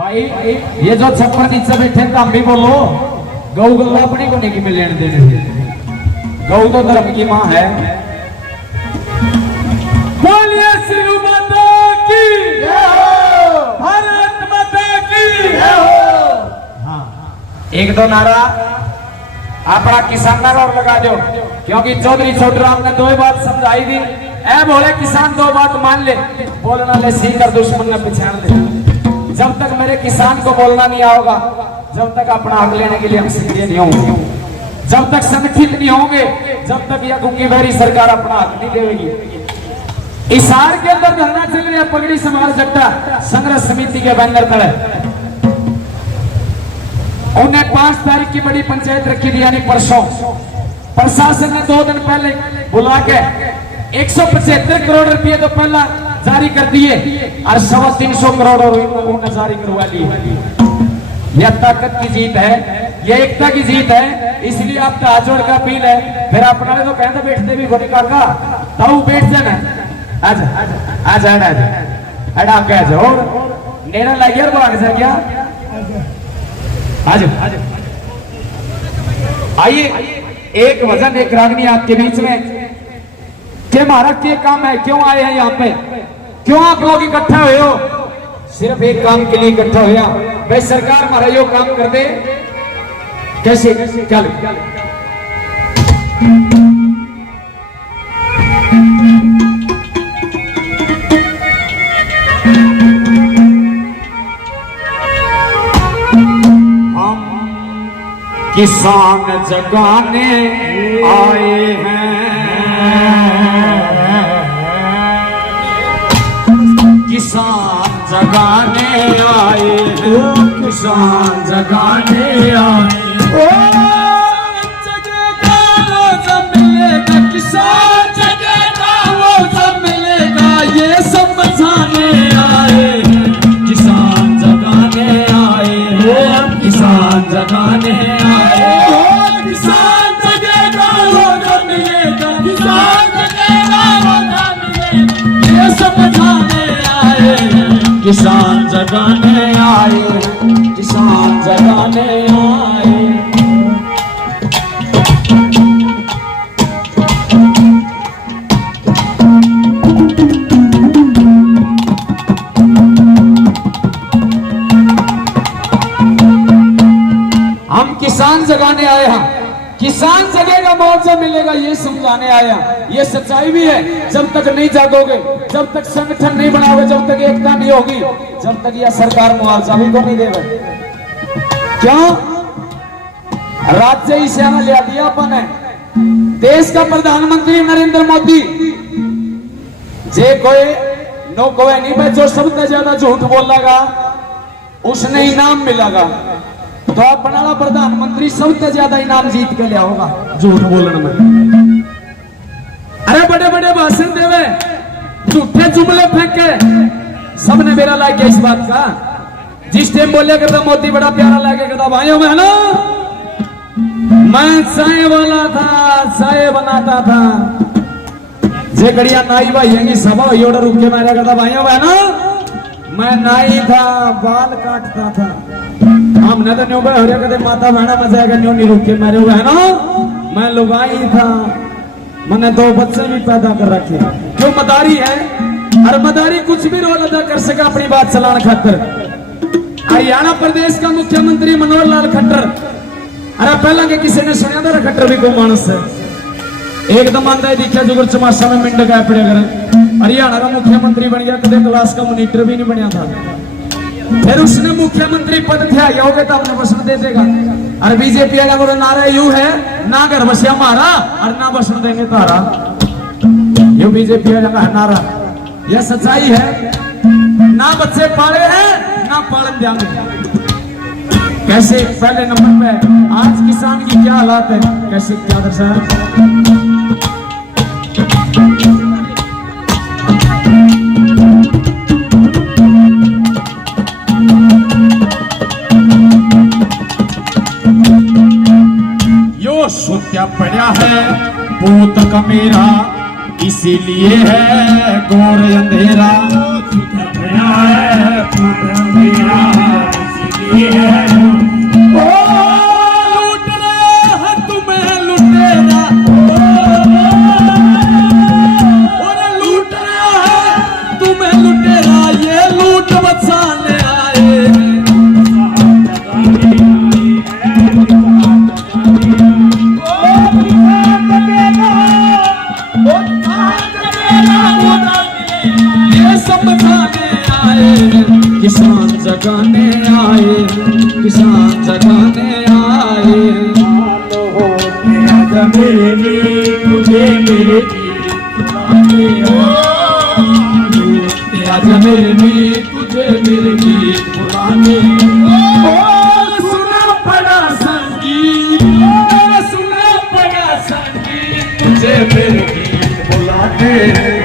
भाई ये जो छप्पर नीचे बैठे तो हम भी बोलो गौ गल्ला अपनी को नहीं में लेने देने। गौ तो धर्म की माँ है। बोलिए श्री माता की, भारत माता की। हाँ एक दो नारा अपना किसान और लगा दो, क्योंकि चौधरी छोटूराम ने दो ही बात समझाई थी। ऐ बोले किसान दो बात मान ले, बोलना ले सीकर दुश्मन ने पहचान ले। जब तक मेरे किसान को बोलना नहीं आओगा, जब तक अपना हक लेने के लिए हम सक्रिय नहीं होंगे, जब तक संगठित नहीं होंगे, जब तक यह गुंगी बहरी सरकार अपना हक नहीं देगी। इसार के अंदर धरना चल रहा है, पगड़ी समाज जट्टा संघर्ष समिति के बैनर पर है। उन्हें 5 तारीख की बड़ी पंचायत रखी थी, यानी परसों। प्रशासन ने 2 दिन पहले बुला के 175 करोड़ रुपए तो पहला जारी कर दिए और 325 करोड़ उन्हें जारी करवा लिए। यह ताकत की जीत है, यह एकता की जीत है। इसलिए आपका हाथ जोड़ का अपील है। फिर अपना तो कहते बैठते भी घोड़े काका ताऊ बैठ जाना। आज आज अड़ा कह जाओ नेड़ा लग गया भाग जा क्या। आज आइए एक वजन एक रागनी आपके बीच में कि हमारा क्या काम है, क्यों आए हैं यहाँ पे, क्यों आप लोग इकट्ठा हुए हो। सिर्फ एक काम के लिए इकट्ठा हुआ भाई, सरकार हमारा यो काम कर दे। कैसे क्या किसान जगाने आए हैं, किसान जगाने आए हैं, किसान जगाने आए। जगेगा वो जब मिलेगा, किसान जगेगा वो जब मिलेगा, ये समझाने आए हैं, किसान जगाने आए हैं, किसान जगाने किसान जगाने आए, किसान जगाने आए। हम किसान जगाने आए हैं, किसान जगेगा मुआवजा मिलेगा, ये समझाने आया। ये सच्चाई भी है। जब तक नहीं जागोगे, जब तक संगठन नहीं बनाओगे, जब तक एकता नहीं होगी, जब तक यह सरकार मुआवजा भी को नहीं देगा। क्यों राज्य ही सेना ले दिया अपन है। देश का प्रधानमंत्री नरेंद्र मोदी जे कोई नो कोई नहीं भाई, जो सबसे ज्यादा झूठ बोलेगा उसने इनाम मिलेगा। तो अपना प्रधानमंत्री सबसे ज्यादा इनाम जीत के लिया होगा झूठ बोलने में। अरे बड़े बड़े भाषण देवे, झूठे जुमले फेंके, सबने मेरा लाइक किया इस बात का। जिस टाइम बोले करता मोदी बड़ा प्यारा लगे करता, भाइयों बहनों मैं चाय वाला था, चाय बनाता था। जे गड़िया नाई भाई है सभा रुक के मारा करता, भाइयों बहनों मैं नाई था, बाल काटता था। हमने तो न्यू हो रहा माता बहना मजा न्यू नहीं रुक के मारे हुए है ना। मैं लुगाई था, मैंने 2 बच्चे भी पैदा कर रखे। क्यों मदारी है, हर मदारी कुछ भी रोल अदा कर सका अपनी बात चलाने खातर। हरियाणा प्रदेश का मुख्यमंत्री मनोहर लाल खट्टर, अरे पहला के किसी ने सुना था खट्टर भी को मानस है एकदम आंदा दिखा जुगर चमाशा में मिंड गए पड़े। अगर हरियाणा का मुख्यमंत्री बन गया, कदे क्लास का मॉनिटर भी नहीं बनया था। फिर उसने मुख्यमंत्री पद थे योग्य तो हमने भाषण दे देगा। और बीजेपी का नारा यू है, ना घर बसिया मारा और ना भाषण देंगे तारा। यू बीजेपी का नारा, यह सच्चाई है। ना बच्चे पाले हैं ना पालन देंगे। कैसे पहले नंबर पे आज किसान की क्या हालात है, कैसे क्या दर्शाया। क्या पड़ा है पूत का मेरा, इसीलिए है घोर अंधेरा। पड़ा है पूत का मेरा, बचाने आए ये सब बचाने आए किसान जगाने आए किसान जगाने आए मेरे तुझे मेरे आज मेरे तुझे मेरे गीत बुलाने सुना पड़ा संगीत सुना पड़ा संगीत तुझे मेरे गीत बुलाने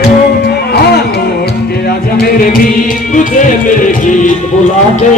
लौट के आज मेरे गीत तुझे मेरे गीत बुलाने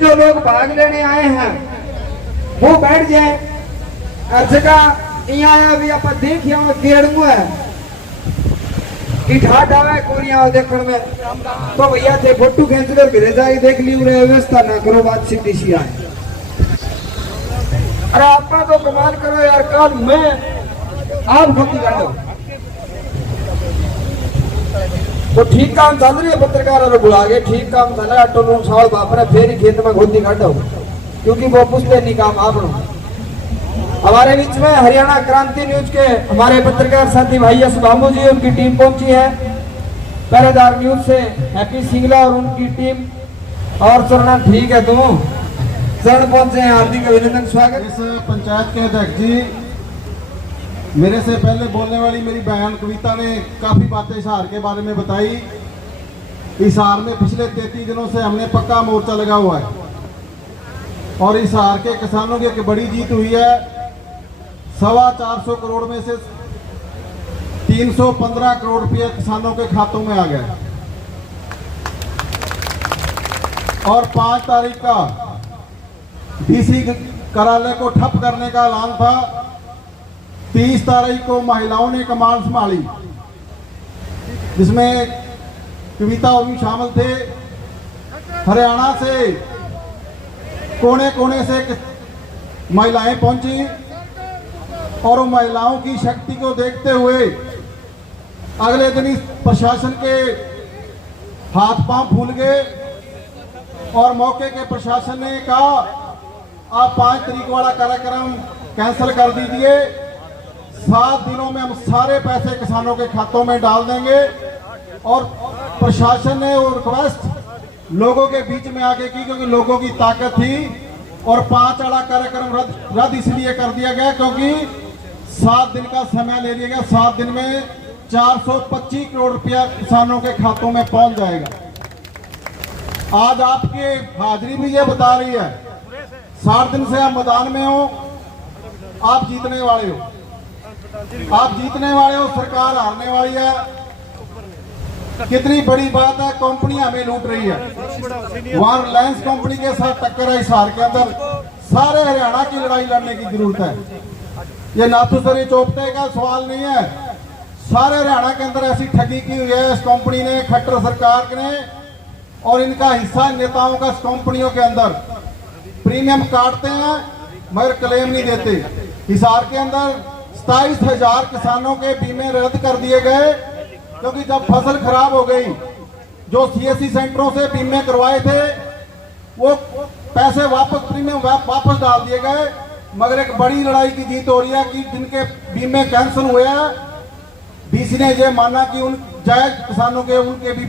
जो लोग भाग लेने आए हैं वो बैठ जाए। जगह यहाँ भी आप देखिए गेड़ू है कि ढाट आवे कोरिया देखने में तो भैया थे फोटो खींच कर घरे जाके देख ली उन्हें व्यवस्था ना करो बात सीधी सी आए। अरे आप तो कमाल करो यार कल मैं आप गलती कर दो तो ठीक काम चल रही है पत्रकार बुला के ठीक काम चल रहा है टोलू साल बापरे फिर ही खेत में खोदी काटो क्योंकि वो पूछते नहीं काम आप हमारे बीच में हरियाणा क्रांति न्यूज के हमारे पत्रकार साथी भाई सुभामू जी उनकी टीम पहुंची है पहरेदार न्यूज से हैप्पी सिंगला और उनकी टीम और चलना ठीक है तुम चरण पहुंचे हैं हार्दिक अभिनंदन स्वागत। इस पंचायत के अध्यक्ष जी मेरे से पहले बोलने वाली मेरी बहन कविता ने काफी बातें हिसार के बारे में बताई। हिसार में पिछले 33 दिनों से हमने पक्का मोर्चा लगा हुआ है और हिसार के किसानों की एक बड़ी जीत हुई है। 425 करोड़ में से 315 करोड़ रुपए किसानों के खातों में आ गए और 5 तारीख का डीसी कार्यालय को ठप करने का ऐलान था। 30 तारीख को महिलाओं ने कमान संभाली जिसमें कविता भी शामिल थे। हरियाणा से कोने कोने से महिलाएं पहुंची और उन महिलाओं की शक्ति को देखते हुए अगले दिन इस प्रशासन के हाथ पांव फूल गए और मौके के प्रशासन ने कहा आप 5 तारीख वाला कार्यक्रम कैंसिल कर दीजिए। 7 दिनों में हम सारे पैसे किसानों के खातों में डाल देंगे और प्रशासन ने वो रिक्वेस्ट लोगों के बीच में आगे की क्योंकि लोगों की ताकत थी और 5 वाला कार्यक्रम रद्द इसलिए कर दिया गया क्योंकि 7 दिन का समय ले लिया गया। 7 दिन में 425 करोड़ रुपया किसानों के खातों में पहुंच जाएगा। आज आपकी हाजिरी भी ये बता रही है 60 दिन से आप मैदान में हो, आप जीतने वाले हो, आप जीतने वाले हो, सरकार हारने वाली है। कितनी बड़ी बात है, कंपनी हमें लूट रही है। वहां रिलायंस कंपनी के साथ टक्कर है हिसार के अंदर। सारे हरियाणा की लड़ाई लड़ने की जरूरत है। ये नाथूसरी चौपटे का सवाल नहीं है, सारे हरियाणा के अंदर ऐसी ठगी की हुई है इस कंपनी ने, खट्टर सरकार ने, और इनका हिस्सा नेताओं का इस कंपनियों के अंदर। प्रीमियम काटते हैं मगर क्लेम नहीं देते। हिसार के अंदर 27,000 किसानों के बीमे रद्द कर दिए गए क्योंकि जब फसल खराब हो गई जो सीएससी सेंटरों से बीमे करवाए थे वो पैसे वापस प्रीमियम वापस डाल दिए गए। मगर एक बड़ी लड़ाई की जीत हो रही है कि जिनके बीमे कैंसिल हुए हैं डीसी ने ये माना कि उन जायज किसानों के उनके भी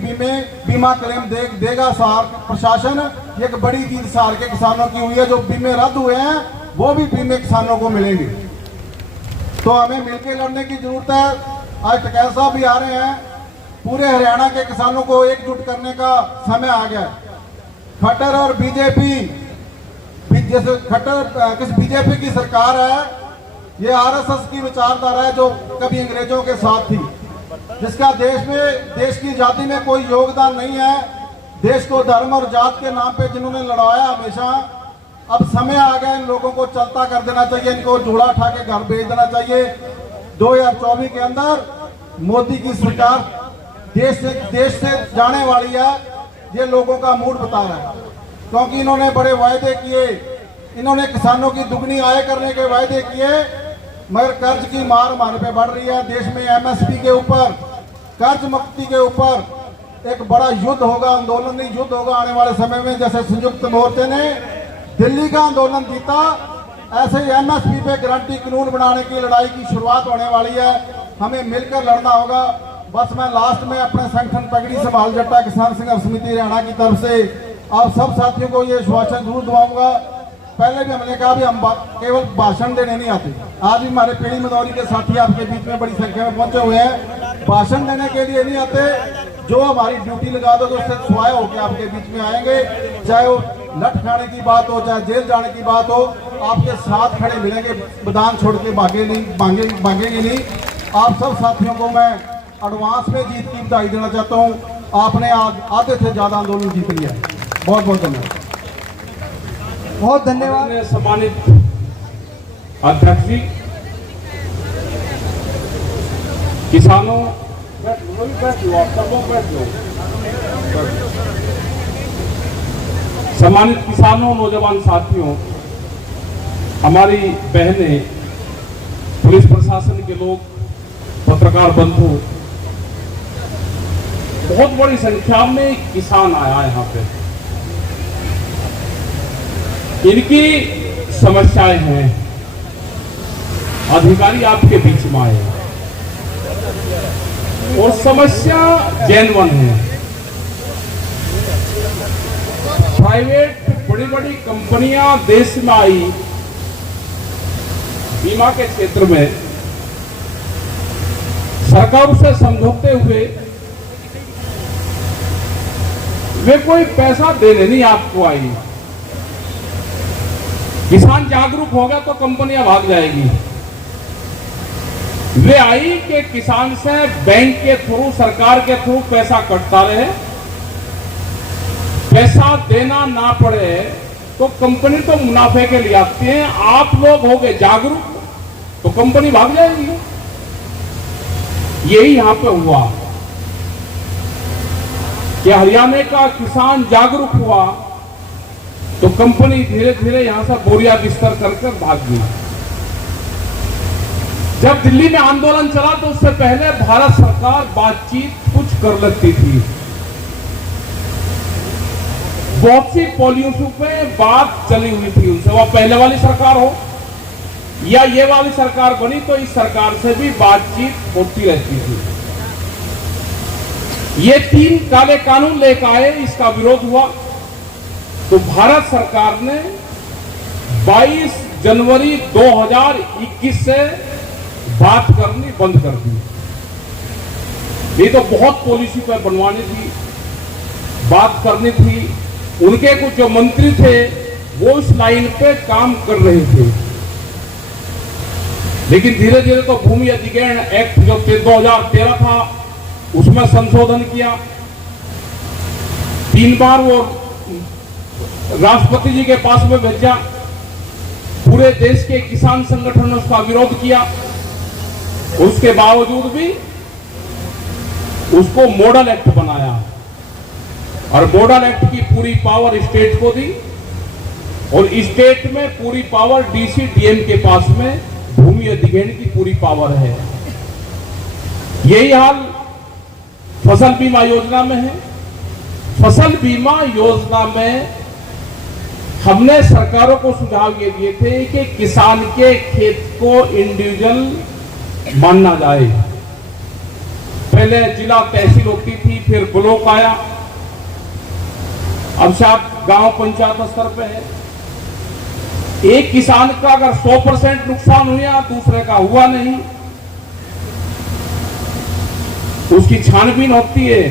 बीमा क्लेम देगा सार प्रशासन। ये एक बड़ी जीत सार के किसानों की हुई है। जो बीमे रद्द हुए हैं वो भी बीमे किसानों को मिलेंगे। तो हमें मिलकर लड़ने की जरूरत है। आज टकैत साहब भी आ रहे हैं। पूरे हरियाणा के किसानों को एकजुट करने का समय आ गया। खट्टर और बीजेपी, जैसे खट्टर किस बीजेपी की सरकार है, ये आरएसएस की विचारधारा है जो कभी अंग्रेजों के साथ थी, जिसका देश की आजादी में कोई योगदान नहीं है। देश को धर्म और जात के नाम पे जिन्होंने लड़ाया हमेशा, अब समय आ गया इन लोगों को चलता कर देना चाहिए, इनको झोला उठा के घर भेज देना चाहिए। 2024 के अंदर मोदी की सरकार देश से जाने वाली है, ये लोगों का मूड बता रहा है, क्योंकि इन्होंने बड़े वायदे किए, इन्होंने किसानों की दुगनी आय करने के वायदे किए, मगर कर्ज की मार हमारे पे बढ़ रही है। देश में एमएसपी के ऊपर, कर्ज मुक्ति के ऊपर एक बड़ा युद्ध होगा, आंदोलन नहीं युद्ध होगा आने वाले समय में। जैसे संयुक्त मोर्चे ने दिल्ली का आंदोलन जीता, ऐसे ही एमएसपी पे गारंटी कानून बनाने की लड़ाई की शुरुआत होने वाली है। हमें मिलकर लड़ना होगा। बस मैं लास्ट में अपने संगठन पगड़ी संभाल जट्टा किसान संघर्ष समिति हरियाणा की तरफ से आप सब साथियों को ये आश्वासन जरूर दिलाऊंगा। पहले भी हमने कहा भी हम केवल भाषण देने नहीं आते, आज भी हमारे पीढ़ी मदौरी के साथी आपके बीच में बड़ी संख्या में पहुंचे हुए हैं। भाषण देने के लिए नहीं आते, जो हमारी ड्यूटी लगा दो तो उससे स्वाय होकर आपके बीच में आएंगे, चाहे वो लठ खाने की बात हो, चाहे जेल जाने की बात हो, आपके साथ खड़े मिलेंगे, मैदान छोड़ के भागेंगे नहीं। आप सब साथियों को मैं एडवांस में जीत की बधाई देना चाहता हूं। आपने आज आधे से ज्यादा आंदोलन जीत लिया है। बहुत बहुत धन्यवाद। बहुत धन्यवाद। सम्मानित अध्यक्ष जी, किसानों, सम्मानित किसानों, नौजवान साथियों, हमारी बहनें, पुलिस प्रशासन के लोग, पत्रकार बंधु, बहुत बड़ी संख्या में किसान आया यहाँ पे। इनकी समस्याएं हैं, अधिकारी आपके बीच में आए हैं और समस्या जेन्युइन है। प्राइवेट बड़ी बड़ी कंपनियां देश में आई बीमा के क्षेत्र में, सरकार से समझौते हुए वे कोई पैसा देने नहीं आपको आई। किसान जागरूक होगा तो कंपनियां भाग जाएगी। वे आई कि किसान से बैंक के थ्रू, सरकार के थ्रू पैसा कटता रहे, पैसा देना ना पड़े, तो कंपनी तो मुनाफे के लिए आती है। आप लोग हो गए जागरूक तो कंपनी भाग जाएगी। यही यहां पे हुआ कि हरियाणा का किसान जागरूक हुआ तो कंपनी धीरे धीरे यहां से बोरिया बिस्तर कर भाग गई। जब दिल्ली में आंदोलन चला तो उससे पहले भारत सरकार बातचीत कुछ कर लेती थी। बहुत सी पॉलिसियों पे बात चली हुई थी उनसे, वह पहले वाली सरकार हो या ये वाली सरकार बनी तो इस सरकार से भी बातचीत होती रहती थी। ये 3 काले कानून लेकर आए, इसका विरोध हुआ तो भारत सरकार ने 22 जनवरी 2021 से बात करनी बंद कर दी। ये तो बहुत पॉलिसी पर बनवानी थी, बात करनी थी। उनके कुछ जो मंत्री थे वो इस लाइन पे काम कर रहे थे, लेकिन धीरे धीरे तो भूमि अधिग्रहण एक्ट जो 2013 था उसमें संशोधन किया। 3 बार वो राष्ट्रपति जी के पास में भेजा, पूरे देश के किसान संगठन ने उसका विरोध किया। उसके बावजूद भी उसको मॉडल एक्ट बनाया और मॉडल एक्ट की पूरी पावर स्टेट को दी और स्टेट में पूरी पावर डीसी डीएम के पास में भूमि अधिग्रहण की पूरी पावर है। यही हाल फसल बीमा योजना में है। फसल बीमा योजना में हमने सरकारों को सुझाव ये दिए थे कि किसान के खेत को इंडिविजुअल मानना जाए। पहले जिला तहसील होती थी, फिर ब्लॉक आया, अब शायद गांव पंचायत स्तर पे है। एक किसान का अगर 100% नुकसान हुआ, दूसरे का हुआ नहीं, उसकी छानबीन होती है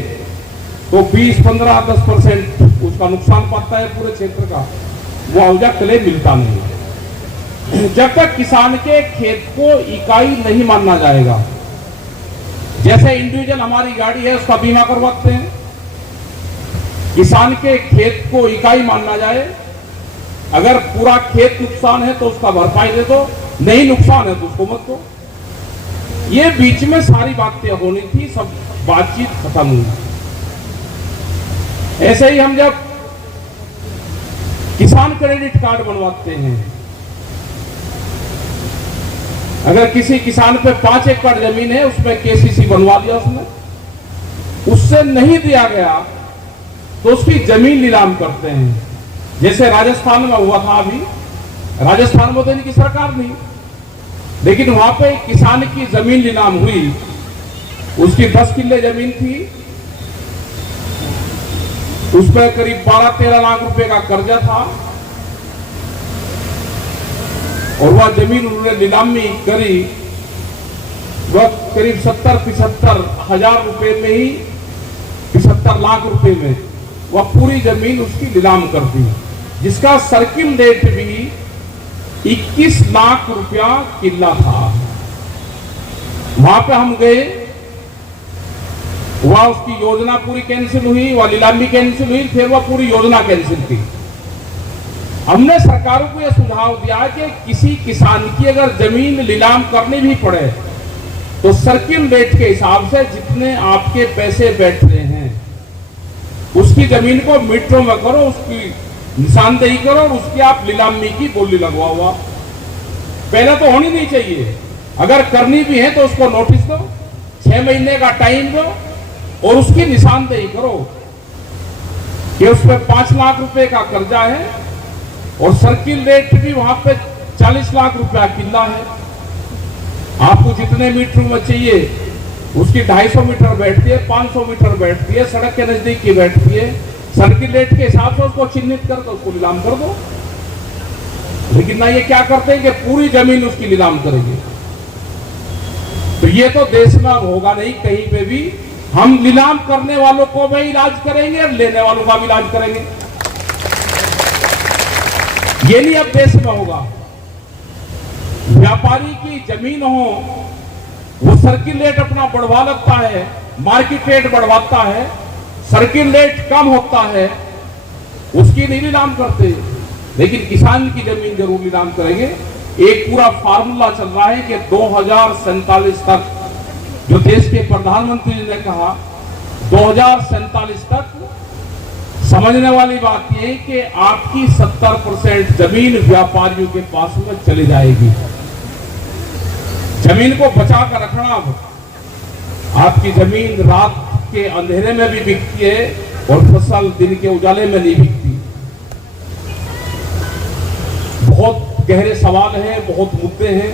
तो 20, 15, 10% उसका नुकसान पड़ता है पूरे क्षेत्र का, मुआवजा क्लेम मिलता नहीं। जब तक किसान के खेत को इकाई नहीं माना जाएगा, जैसे इंडिविजुअल हमारी गाड़ी है उसका बीमा करवाते हैं, किसान के खेत को इकाई मानना जाए, अगर पूरा खेत नुकसान है तो उसका भरपाई दे दो, नहीं नुकसान है तो उसको मत दो। ये बीच में सारी बातें होनी थी, सब बातचीत खत्म हुई। ऐसे ही हम जब किसान क्रेडिट कार्ड बनवाते हैं, अगर किसी किसान पे 5 एकड़ जमीन है, उसमें केसीसी बनवा लिया उसने, उससे नहीं दिया गया तो उसकी जमीन नीलाम करते हैं। जैसे राजस्थान में हुआ था, अभी राजस्थान में तो इनकी सरकार नहीं, लेकिन वहां पे किसान की जमीन नीलाम हुई, उसकी 10 किले जमीन थी, उस पर करीब 12-13 लाख रुपए का कर्जा था, और वह जमीन उन्होंने नीलामी करी, वह करीब 70-75 हजार रुपए में ही, 75 लाख रुपए में वह पूरी जमीन उसकी नीलाम कर दी, जिसका सर्किल रेट भी 21 लाख रुपया किला था। वहां पे हम गए, वह उसकी योजना पूरी कैंसिल हुई, वह नीलामी कैंसिल हुई, फिर वह पूरी योजना कैंसिल की। हमने सरकारों को यह सुझाव दिया कि किसी किसान की अगर जमीन नीलाम करनी भी पड़े तो सर्किल रेट के हिसाब से जितने आपके पैसे बैठ रहे हैं उसकी जमीन को मीटरों में करो, उसकी निशानदेही करो, और उसकी आप नीलामी की बोली लगवाओ। आप पहले तो होनी नहीं चाहिए, अगर करनी भी है तो उसको नोटिस दो, 6 महीने का टाइम दो, और उसकी निशानदेही करो कि उस पर 5 लाख रुपए का कर्जा है और सर्किल रेट भी वहां पे 40 लाख रुपया किला है। आपको जितने मीटर में चाहिए उसकी 250 मीटर बैठती है, 500 मीटर बैठती है, सड़क के नजदीक की बैठती है, सर्किल रेट के हिसाब से उसको चिन्हित कर दो, उसको नीलाम कर दो। लेकिन ना ये क्या करते हैं कि पूरी जमीन उसकी नीलाम करेंगे। तो ये तो देश में अब होगा नहीं, कहीं पे भी हम नीलाम करने वालों को भी इलाज करेंगे और लेने वालों का भी इलाज करेंगे। ये नहीं अब देश में होगा। व्यापारी की जमीन हो, वो सर्किल रेट अपना बढ़वा लगता है, मार्केट रेट बढ़वाता है, सर्किल रेट कम होता है, उसकी नहीं नीलाम करते, लेकिन किसान की जमीन जरूर नीलाम करेंगे। एक पूरा फार्मूला चल रहा है कि 2047 तक, जो देश के प्रधानमंत्री ने कहा 2047 तक, समझने वाली बात यह है कि आपकी 70% जमीन व्यापारियों के पास में चली जाएगी। जमीन को बचा कर रखना। अब आपकी जमीन रात के अंधेरे में भी बिकती है और फसल दिन के उजाले में नहीं बिकती। बहुत गहरे सवाल हैं, बहुत मुद्दे हैं।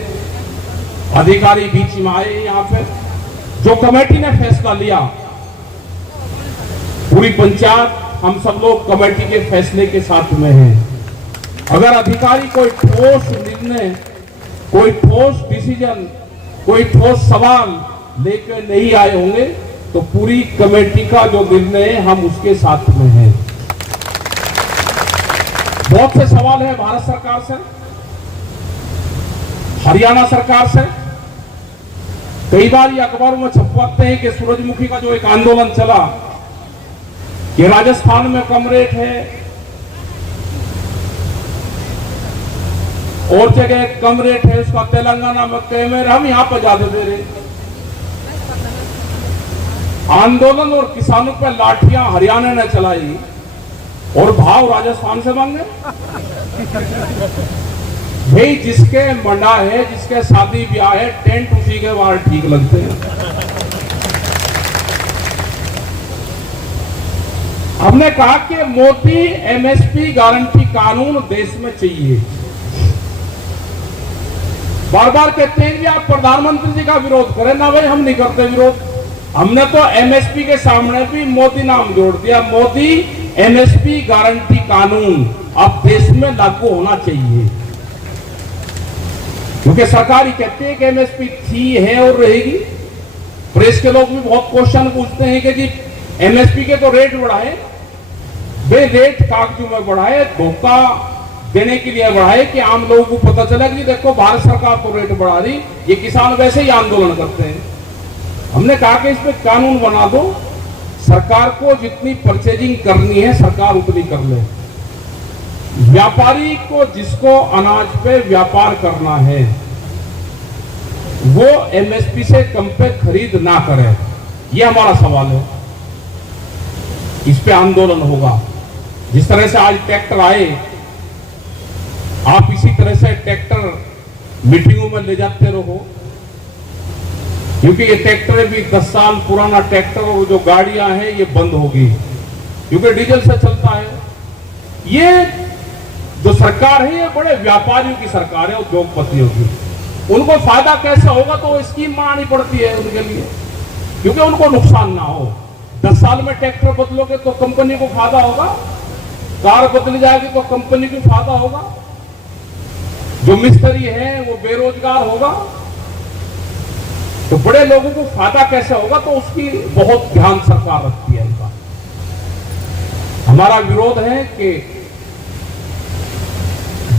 अधिकारी बीच में आए यहाँ पे, जो कमेटी ने फैसला लिया, पूरी पंचायत हम सब लोग कमेटी के फैसले के साथ में हैं। अगर अधिकारी कोई ठोस निर्णय, कोई ठोस डिसीजन, कोई ठोस सवाल लेकर नहीं आए होंगे तो पूरी कमेटी का जो निर्णय है हम उसके साथ में हैं। बहुत से सवाल है भारत सरकार से, हरियाणा सरकार से। कई बार ये अखबारों में छपवाते हैं कि सूरजमुखी का जो एक आंदोलन चला कि राजस्थान में कम रेट है और जगह कम रेट है, उसका तेलंगाना में कम है, हम यहां पर ज्यादा दे रहे। आंदोलन और किसानों पर लाठियां हरियाणा ने चलाई और भाव राजस्थान से मांगे। भाई जिसके मंडा है, जिसके शादी ब्याह है, टेंट उसी के बाहर ठीक लगते हैं। हमने कहा कि मोदी एमएसपी गारंटी कानून देश में चाहिए। बार बार कहते हैं कि आप प्रधानमंत्री जी का विरोध करें ना। भाई हम नहीं करते विरोध, हमने तो एमएसपी के सामने भी मोदी नाम जोड़ दिया। मोदी एमएसपी गारंटी कानून अब देश में लागू होना चाहिए, क्योंकि सरकार ही कहती है कि एमएसपी थी, है और रहेगी। प्रेस के लोग भी बहुत क्वेश्चन पूछते हैं कि जी एमएसपी के तो रेट बढ़ाए, वे रेट कागजों में बढ़ाए, धोखा देने के लिए बढ़ाए कि आम लोगों को पता चला कि देखो भारत सरकार तो रेट बढ़ा रही, ये किसान वैसे ही आंदोलन करते हैं। हमने कहा कि इस पे कानून बना दो, सरकार को जितनी परचेजिंग करनी है सरकार उतनी कर ले। व्यापारी को जिसको अनाज पे व्यापार करना है वो एमएसपी से कम पे खरीद ना करे, ये हमारा सवाल है। इस पे आंदोलन होगा। जिस तरह से आज ट्रैक्टर आए, आप इसी तरह से ट्रैक्टर मीटिंगों में ले जाते रहो, क्योंकि ये ट्रैक्टर भी 10 साल पुराना ट्रैक्टर और जो गाड़ियां हैं ये बंद होगी, क्योंकि डीजल से चलता है। ये जो सरकार है ये बड़े व्यापारियों की सरकार है, उद्योगपतियों की। उनको फायदा कैसे होगा तो स्कीम बनानी पड़ती है उनके लिए, क्योंकि उनको नुकसान ना हो। 10 साल में ट्रैक्टर बदलोगे तो कंपनी को फायदा होगा, कार बदली जाएगी तो कंपनी को फायदा होगा, जो मिस्त्री है वो बेरोजगार होगा, तो बड़े लोगों को फायदा कैसे होगा, तो उसकी बहुत ध्यान सरकार रखती है इनका। हमारा विरोध है कि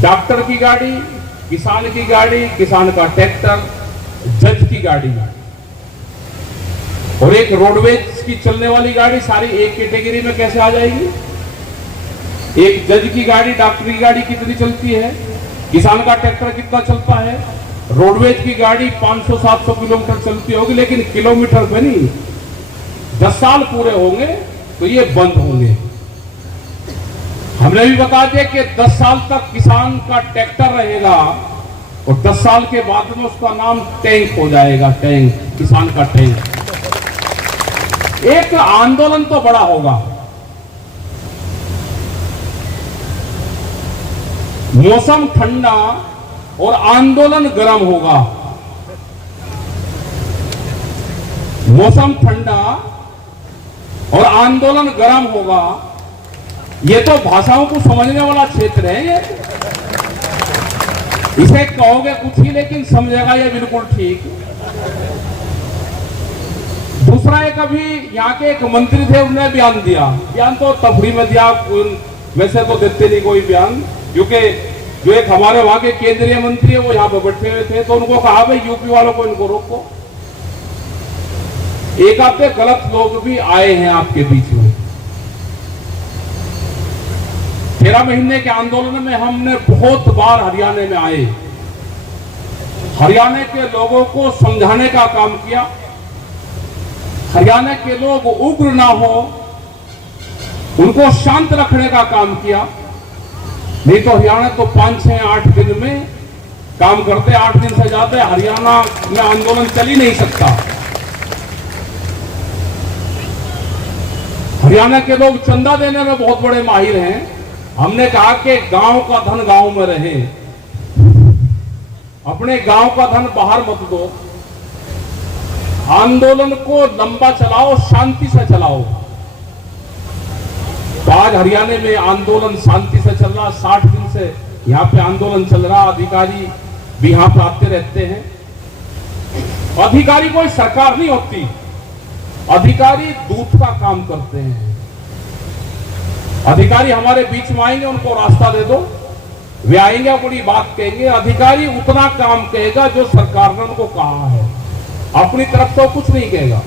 डॉक्टर की गाड़ी, किसान की गाड़ी, किसान का ट्रैक्टर, जज की गाड़ी और एक रोडवेज की चलने वाली गाड़ी सारी एक कैटेगरी में कैसे आ जाएगी? एक जज की गाड़ी, डॉक्टर की गाड़ी कितनी चलती है, किसान का ट्रैक्टर कितना चलता है, रोडवेज की गाड़ी 500-700 किलोमीटर चलती होगी, लेकिन किलोमीटर पे नहीं। 10 साल पूरे होंगे तो ये बंद होंगे। हमने भी बता दिया कि 10 साल तक किसान का ट्रैक्टर रहेगा और 10 साल के बाद में उसका नाम टैंक हो जाएगा, टैंक, किसान का टैंक। एक आंदोलन तो बड़ा होगा। मौसम ठंडा और आंदोलन गर्म होगा। मौसम ठंडा और आंदोलन गर्म होगा। ये तो भाषाओं को समझने वाला क्षेत्र है ये। इसे कहोगे कुछ ही लेकिन समझेगा ये बिल्कुल ठीक। दूसरा एक अभी यहाँ के एक मंत्री थे, उन्होंने बयान दिया। बयान तो तफरी में दिया, वैसे तो देते नहीं कोई बयान, क्योंकि जो एक हमारे वहां के केंद्रीय मंत्री है वो यहाँ पे बैठे हुए थे, तो उनको कहा भाई यूपी वालों को इनको रोको। एक आधे गलत लोग भी आए हैं आपके बीच में। 13 महीने के आंदोलन में हमने बहुत बार हरियाणा में आए, हरियाणा के लोगों को समझाने का काम किया। हरियाणा के लोग उग्र ना हो, उनको शांत रखने का काम किया। नहीं तो हरियाणा तो 5, 6, 8 दिन में काम करते, 8 दिन से ज्यादा हरियाणा में आंदोलन चल ही नहीं सकता। हरियाणा के लोग चंदा देने में बहुत बड़े माहिर हैं। हमने कहा कि गांव का धन गांव में रहे, अपने गांव का धन बाहर मत दो, आंदोलन को लंबा चलाओ, शांति से चलाओ। तो आज हरियाणा में आंदोलन शांति से चल रहा, 60 दिन से यहाँ पे आंदोलन चल रहा। अधिकारी भी यहाँ पे आते रहते हैं। अधिकारी कोई सरकार नहीं होती, अधिकारी दूत का काम करते हैं। अधिकारी हमारे बीच में आएंगे, उनको रास्ता दे दो, वे आएंगे, बड़ी बात कहेंगे। अधिकारी उतना काम कहेगा जो सरकार ने उनको कहा है, अपनी तरफ से कुछ नहीं कहेगा।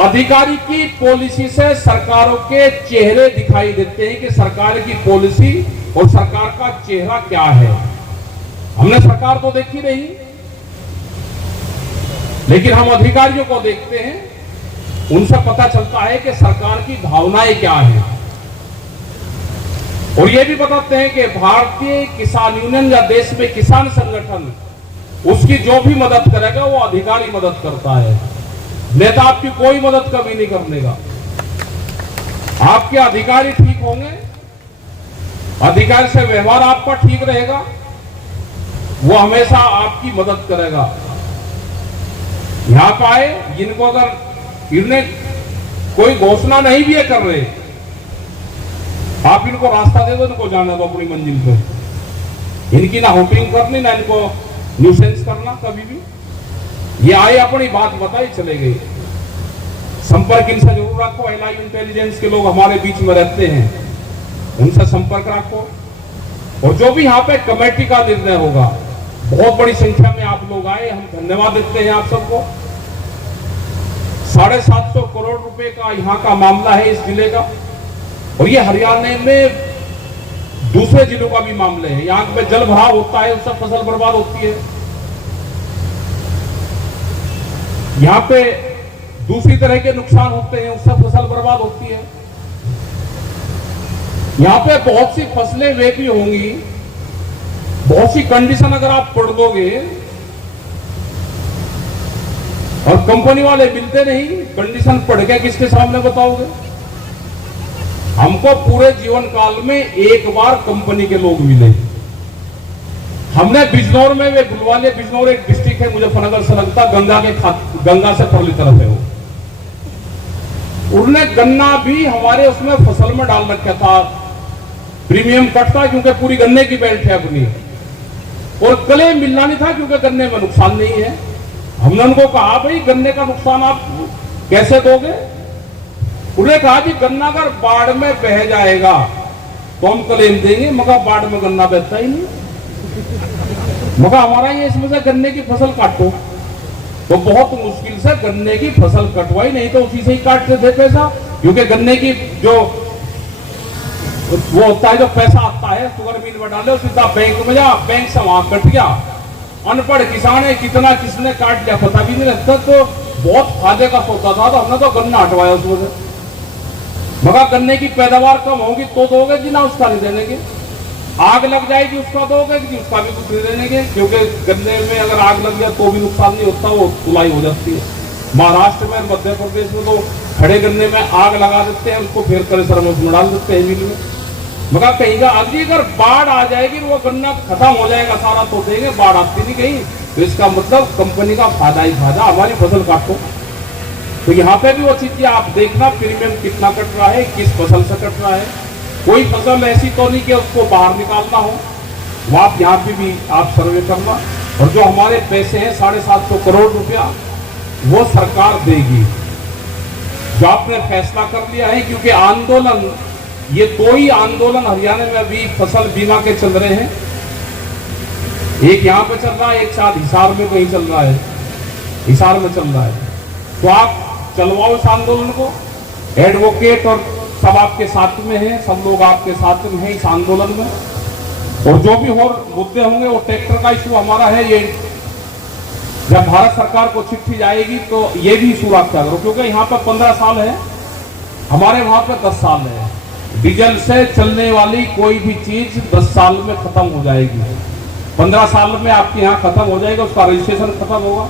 अधिकारी की पॉलिसी से सरकारों के चेहरे दिखाई देते हैं कि सरकार की पॉलिसी और सरकार का चेहरा क्या है। हमने सरकार तो देखी नहीं, लेकिन हम अधिकारियों को देखते हैं, उनसे पता चलता है कि सरकार की भावनाएं क्या है। और ये भी बताते हैं कि भारतीय किसान यूनियन या देश में किसान संगठन, उसकी जो भी मदद करेगा वो अधिकारी मदद करता है। नेता आपकी कोई मदद कभी नहीं करने का। आपके अधिकारी ठीक होंगे, अधिकारी से व्यवहार आपका ठीक रहेगा, वो हमेशा आपकी मदद करेगा। यहां पर आए, जिनको अगर इन्हें कोई घोषणा नहीं भी कर रहे, आप इनको रास्ता दे दो, इनको जाना दो अपनी मंजिल पे। इनकी ना होपिंग करनी, ना इनको न्यूसेंस करना कभी भी। ये आए, अपनी बात बताई, चले गए। संपर्क इनसे जरूर रखो। एलआई इंटेलिजेंस के लोग हमारे बीच में रहते हैं, उनसे संपर्क रखो। और जो भी यहाँ पे कमेटी का निर्णय होगा, बहुत बड़ी संख्या में आप लोग आए, हम धन्यवाद देते हैं आप सबको। 750 करोड़ रुपए का यहाँ का मामला है इस जिले का, और ये हरियाणा में दूसरे जिलों का भी मामले है। यहाँ पे जल भराव होता है, उससे फसल बर्बाद होती है। यहाँ पे दूसरी तरह के नुकसान होते हैं, उससे फसल बर्बाद होती है। यहाँ पे बहुत सी फसलें वे भी होंगी, बहुत सी कंडीशन अगर आप पढ़ दोगे, और कंपनी वाले मिलते नहीं, कंडीशन पढ़ के किसके सामने बताओगे? हमको पूरे जीवन काल में एक बार कंपनी के लोग मिले। हमने बिजनौर में, वे गुलवालिया बिजनौर एक डिस्ट्रिक्ट है मुजफ्फरनगर से लगता, गंगा से परली तरफ है वो। उन्होंने गन्ना भी हमारे उसमें फसल में डाल रखा था, प्रीमियम कट था क्योंकि पूरी गन्ने की बेल्ट है अपनी, और कले मिलना नहीं था क्योंकि गन्ने में नुकसान नहीं है। हमने उनको कहा भाई गन्ने का नुकसान आप कैसे दोगे? उन्होंने कहा कि गन्ना अगर बाढ़ में बह जाएगा तो हम क्लेम देंगे, मगर बाढ़ में गन्ना बहता ही नहीं, मगर हमारा ये इसमें से गन्ने की फसल काटो। तो बहुत मुश्किल से गन्ने की फसल कटवाई, नहीं तो उसी से ही काटते थे पैसा, क्योंकि गन्ने की जो वो होता है, जो पैसा आता है शुगर मिल में डाले, सीधा बैंक में जा, बैंक से वहां कट गया। अनपढ़ किसान है, कितना किसने काट लिया पता भी नहीं लगता। तो बहुत फायदे का सौदा था, तो हमने तो गन्ना हटवाया उसमें से। मगर गन्ने की पैदावार कम होगी तो दोगे कि ना, उसका नहीं देंगे। आग लग जाएगी उसका दोगे कि उसका भी कुछ नहीं देंगे, क्योंकि गन्ने में अगर आग लग जाए तो भी नुकसान नहीं होता, वो तुलाई हो जाती है। महाराष्ट्र में, मध्य प्रदेश में तो खड़े गन्ने में आग लगा देते हैं, उसको फिर करेसर में डाल देते हैं मिल में। मगर कहीं का अगली अगर बाढ़ आ जाएगी वो गन्ना खत्म हो जाएगा सारा, तो देंगे, बाढ़ आती नहीं कहीं, तो इसका मतलब कंपनी का फायदा ही फायदा, हमारी फसल काटो। तो यहाँ पे भी वो चीज आप देखना, प्रीमियम कितना कट रहा है, किस फसल से कट रहा है। कोई फसल ऐसी तो नहीं कि उसको बाहर निकालना हो, वो आप यहाँ पे भी आप सर्वे करना। और जो हमारे पैसे हैं 750 करोड़ रुपया, वो सरकार देगी, जो आपने फैसला कर लिया है। क्योंकि आंदोलन, ये दो ही आंदोलन हरियाणा में अभी फसल बीमा के चल रहे हैं, एक यहाँ पे चल रहा है, एक साथ हिसार में कहीं चल रहा है, हिसार में चल रहा है। तो आप चलवाओ इस आंदोलन को, एडवोकेट और सब आपके साथ में हैं, सब लोग आपके साथ में हैं इस आंदोलन में। और जो भी और मुद्दे होंगे, वो ट्रैक्टर का इशू हमारा है, ये जब भारत सरकार को चिट्ठी जाएगी तो ये भी इशू रखा करो, क्योंकि यहाँ पर 15 साल है, हमारे वहां पर 10 साल है। डीजल से चलने वाली कोई भी चीज 10 साल में खत्म हो जाएगी, 15 साल में आपके यहाँ खत्म हो जाएगा, उसका रजिस्ट्रेशन खत्म होगा,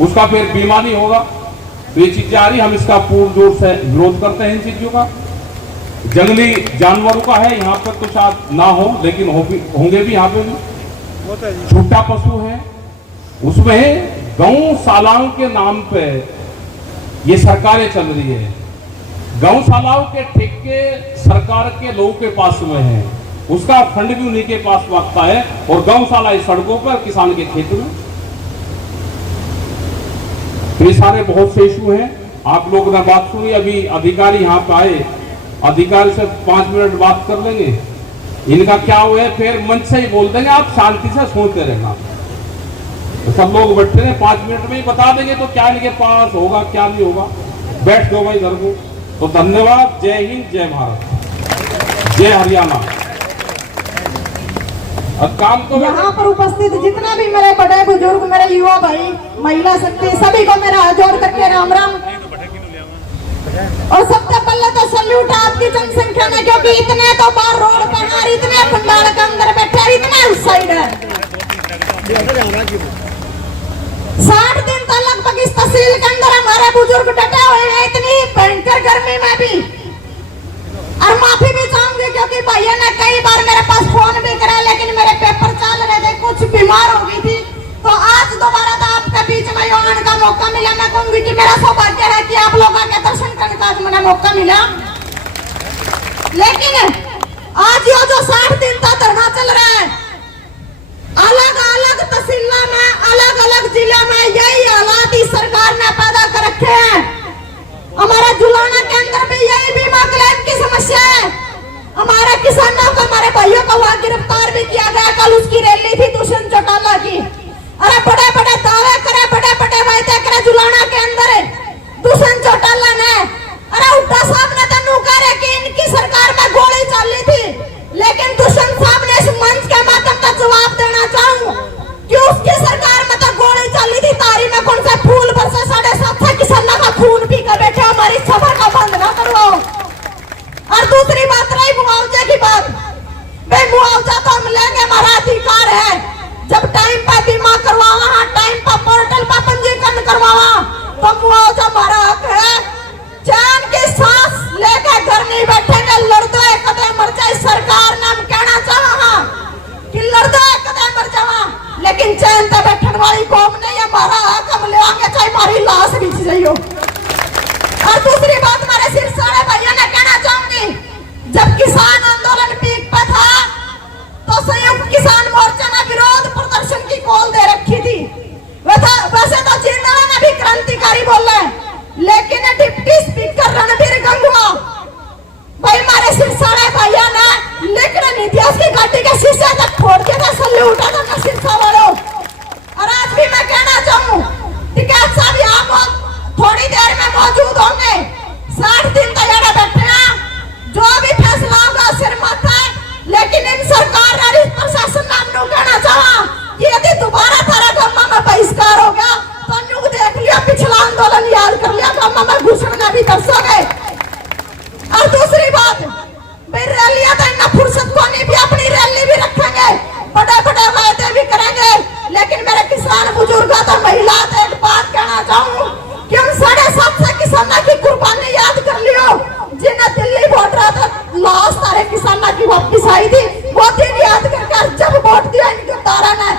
उसका फिर बीमा नहीं होगा। तो ये चीजें आ रही, हम इसका पूर्ण जोर से विरोध करते हैं इन चीजों का। जंगली जानवरों का है यहाँ पर तो शायद ना हो, लेकिन होंगे भी यहाँ पे भी। छोटा पशु है, उसमें गौशालाओं के नाम पे ये सरकारें चल रही है। गौशालाओं के ठेके सरकार के लोगों के पास में है, उसका फंड भी उन्हीं के पास भागता है, और गौशाला सड़कों पर, किसान के खेत में। तो ये सारे बहुत से इशू हैं। आप लोगों ने बात सुनी, अभी अधिकारी यहाँ पे आए, अधिकारी से 5 मिनट बात कर लेंगे, इनका क्या हुआ है फिर मंच से ही बोल देंगे, आप शांति से सुनते रहना। तो सब लोग बैठे हैं, 5 मिनट में ही बता देंगे तो क्या इनके पास होगा क्या नहीं होगा। बैठ दो भाई इधर को। तो धन्यवाद। जय हिंद, जय भारत, जय हरियाणा। अब काम तो यहाँ पर उपस्थित जितना भी मेरे बड़े बुजुर्ग, मेरे युवा भाई, महिला शक्ति, सभी को मेरा हाथ जोड़ करके राम राम। और सबसे पहले तो सल्यूट आपकी जनसंख्या में, क्योंकि इतने तो बार रोड पहाड़, इतने पंडाल के अंदर बैठे, इतने उस साइड है। 60 दिन तक लगभग इस तहसील के अंदर हमारे बुजुर्ग डटे हुए हैं, इतनी भयंकर गर्मी में भी। और माफी भी चाहूंगी क्योंकि भैया ने कई बार मेरे पास फोन भी करा, लेकिन मेरे पेपर चल रहे थे, कुछ बीमार हो गई थी। तो आज दोबारा तो आपके बीच में आने का मौका मिला। मैं कहूंगी कि मेरा सौभाग्य है कि आप लोगों के दर्शन करने का आज मुझे मौका मिला। लेकिन आज ये जो 60 दिन तक धरना चल रहा है, अलग अलग तहसीलों में, अलग अलग जिले में यही हालात इस सरकार ने पैदा कर रखे हैं। गिरफ्तार भी किया गया। कल उसकी रैली थी दुष्यंत चौटाला की। अरे बड़े बड़े दावे करे, बड़े बड़े वायदे करे जुलाना के अंदर दुष्यंत चौटाला ने। अरे हुड्डा साहब ने तो करे कि इनकी सरकार में गोली चली थी, लेकिन दुष्यंत साहब ने इस मंच के माध्यम का जवाब देना चाहूं कि उसकी सरकार में तो गोली चली थी, तारी में कौन से फूल बरसे, 7.5 किसानों का खून पी कर बैठे, हमारी सभा का बंद ना करवाओ। और दूसरी बात रही मुआवजे की बात, भाई मुआवजा तो हम लेंगे, हमारा अधिकार है। जब टाइम पर बीमा करवावा, टाइम पर पोर्टल पर पंजीकरण करवावा, तो मुआवजा हमारा हक है। जान की सांस लेके घर नहीं बैठेंगे, लड़ दो एक कदम मर जाए। सरकार ने हम कहना चाहा कि लड़ दो एक कदम मर जावा, लेकिन चैन से बैठने वाली कौम नहीं, हमारा हक हम ले आएंगे, चाहे हमारी लाश बीच जाइयो। और दूसरी बात हमारे सिरसाड़े भैया ने कहना चाहूंगी, जब किसान आंदोलन पीक पे था तो संयुक्त किसान मोर्चा ने विरोध प्रदर्शन की कॉल दे रखी थी। वैसे तो जिंदाला ने भी क्रांतिकारी बोले, लेकिन डिप्टी स्पीकर रणबीर गंगवा भाई हमारे सिरसाड़े भैया ने लेकर नीति उसकी गाड़ी के शीशे तक फोड़ के सल्यूट था सिरसा वालों। और आज भी मैं कहना चाहूँ टिकैत साहब यहाँ थोड़ी देर में मौजूद होंगे, 60 दिन तक यहाँ बैठे हैं, जो भी फैसला होगा सिर माथा है। लेकिन इन सरकार और इस प्रशासन ने हमने कहना चाहा कि यदि दोबारा थारा गम्मा में बहिष्कार हो गया तो न्यू देख लिया, पिछला आंदोलन याद कर लिया, गम्मा में घुसने में भी तरसोगे। और दूसरी बात, भाई रैलियां तो इतना फुर्सत को नहीं, भी अपनी रैली भी रखेंगे, बड़े बड़े वायदे भी करेंगे, लेकिन मेरे किसान बुजुर्ग तो महिला तो एक बात कहना चाहूँ कि उन 750 किसानों की कुर्बानी याद कर लियो, जिन्हें दिल्ली वोट रहा था, लाश सारे किसानों की वापस आई थी, वो दिन याद करके जब वोट दिया इनके तारा ने